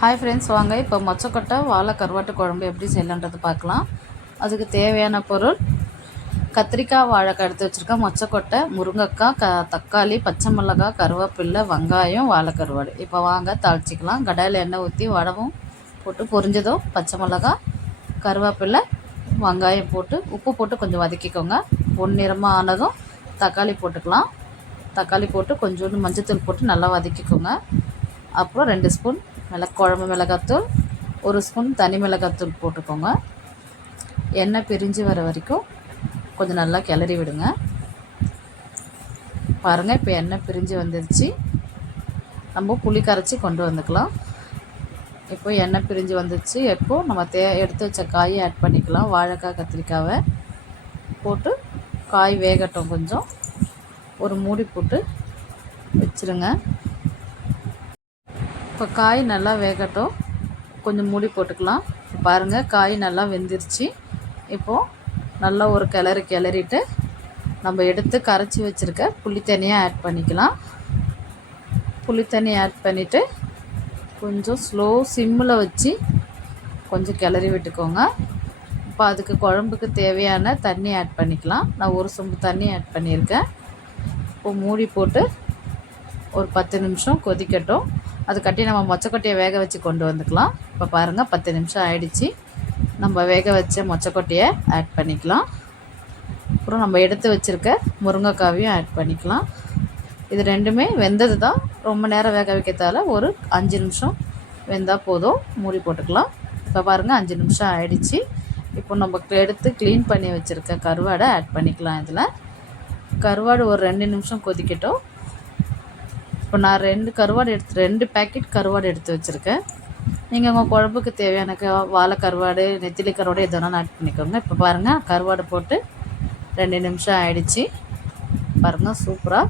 Hi friends வாங்க. இப்போ மொச்சக்கொட்டை வாழை கருவாட்டு குழம்பு எப்படி செய்யலான்றது பார்க்கலாம். அதுக்கு தேவையான பொருள் கத்திரிக்காய் வாழைக்காய் எடுத்து வச்சுருக்கேன். மொச்சக்கொட்டை முருங்கைக்காய் க தக்காளி பச்சை மிளகாய் கருவேப்பில்லை வெங்காயம் வாழை கருவாடு. இப்போ வாங்க தாளிச்சிக்கலாம். கடாயில் எண்ணெய் ஊற்றி வடவும் போட்டு பொரிஞ்சதும் பச்சை மிளகாய் கருவேப்பில்லை வெங்காயம் போட்டு உப்பு போட்டு கொஞ்சம் வதக்கிக்கோங்க. பொன்னிறமாக ஆனதும் தக்காளி போட்டுக்கலாம். தக்காளி போட்டு கொஞ்சோண்டு மஞ்சத்தூள் போட்டு நல்லா வதக்கிக்கோங்க. அப்புறம் ரெண்டு ஸ்பூன் மிளகு குழம்பு மிளகாத்தூள் ஒரு ஸ்பூன் தனி மிளகாத்தூள் போட்டுக்கோங்க. எண்ணெய் பிரிஞ்சு வர வரைக்கும் கொஞ்சம் நல்லா கிளறி விடுங்க. பாருங்கள் இப்போ எண்ணெய் பிரிஞ்சு வந்துருச்சு. நம்ம புளி கரைச்சி கொண்டு வந்துக்கலாம். இப்போ எண்ணெய் பிரிஞ்சு வந்துச்சு எப்போது நம்ம தே எடுத்து வச்ச காயை ஆட் பண்ணிக்கலாம். வாழைக்காய் கத்திரிக்காவை போட்டு காய் வேகட்டும் கொஞ்சம். ஒரு மூடி போட்டு வச்சுருங்க. இப்போ காய் நல்லா வேகட்டும். கொஞ்சம் மூடி போட்டுக்கலாம். பாருங்கள் காய் நல்லா வெந்துருச்சு. இப்போது நல்லா ஒரு கிளறி கிளறிட்டு நம்ம எடுத்து கரைச்சி வச்சுருக்க புளி தண்ணியாக ஆட் பண்ணிக்கலாம். புளி தண்ணி ஆட் பண்ணிவிட்டு கொஞ்சம் ஸ்லோ சிம்மில் வச்சு கொஞ்சம் கிளறி விட்டுக்கோங்க. இப்போ அதுக்கு குழம்புக்கு தேவையான தண்ணி ஆட் பண்ணிக்கலாம். நான் ஒரு சொம்பு தண்ணி ஆட் பண்ணியிருக்கேன். இப்போ மூடி போட்டு ஒரு பத்து நிமிஷம் கொதிக்கட்டும். அது கட்டி நம்ம மொச்சக்கொட்டையை வேக வச்சு கொண்டு வந்துக்கலாம். இப்போ பாருங்கள் பத்து நிமிஷம் ஆயிடுச்சு. நம்ம வேக வச்ச மொச்சக்கொட்டையை ஆட் பண்ணிக்கலாம். அப்புறம் நம்ம எடுத்து வச்சுருக்க முருங்கைக்காவையும் ஆட் பண்ணிக்கலாம். இது ரெண்டுமே வெந்தது தான் ரொம்ப நேரம் வேக வைக்கிறதால ஒரு அஞ்சு நிமிஷம் வெந்தால் போதும். மூடி போட்டுக்கலாம். இப்போ பாருங்கள் அஞ்சு நிமிஷம் ஆயிடுச்சு. இப்போ நம்ம எடுத்து க்ளீன் பண்ணி வச்சுருக்க கருவாடை ஆட் பண்ணிக்கலாம் இதில். கருவாடு ஒரு ரெண்டு நிமிஷம் கொதிக்கட்டும். இப்போ நான் ரெண்டு கருவாடு எடுத்து ரெண்டு பேக்கெட் கருவாடு எடுத்து வச்சுருக்கேன். நீங்கள் உங்கள் குழம்புக்கு தேவையான வாழை கருவாடு நெத்திலி கருவாடு எதுனா ஆட் பண்ணிக்கோங்க. இப்போ பாருங்கள் கருவாடு போட்டு ரெண்டு நிமிஷம் ஆயிடுச்சு. பாருங்கள் சூப்பராக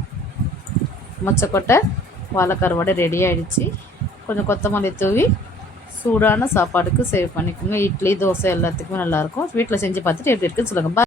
மொச்சக்கொட்டை வாழை கருவாடு ரெடி ஆகிடுச்சு கொஞ்சம் கொத்தமல்லி தூவி சூடான சாப்பாடுக்கு சேவ் பண்ணிக்கோங்க. இட்லி தோசை எல்லாத்துக்குமே நல்லாயிருக்கும் வீட்டில் செஞ்சு பார்த்துட்டு எப்படி இருக்குன்னு சொல்லுங்கள்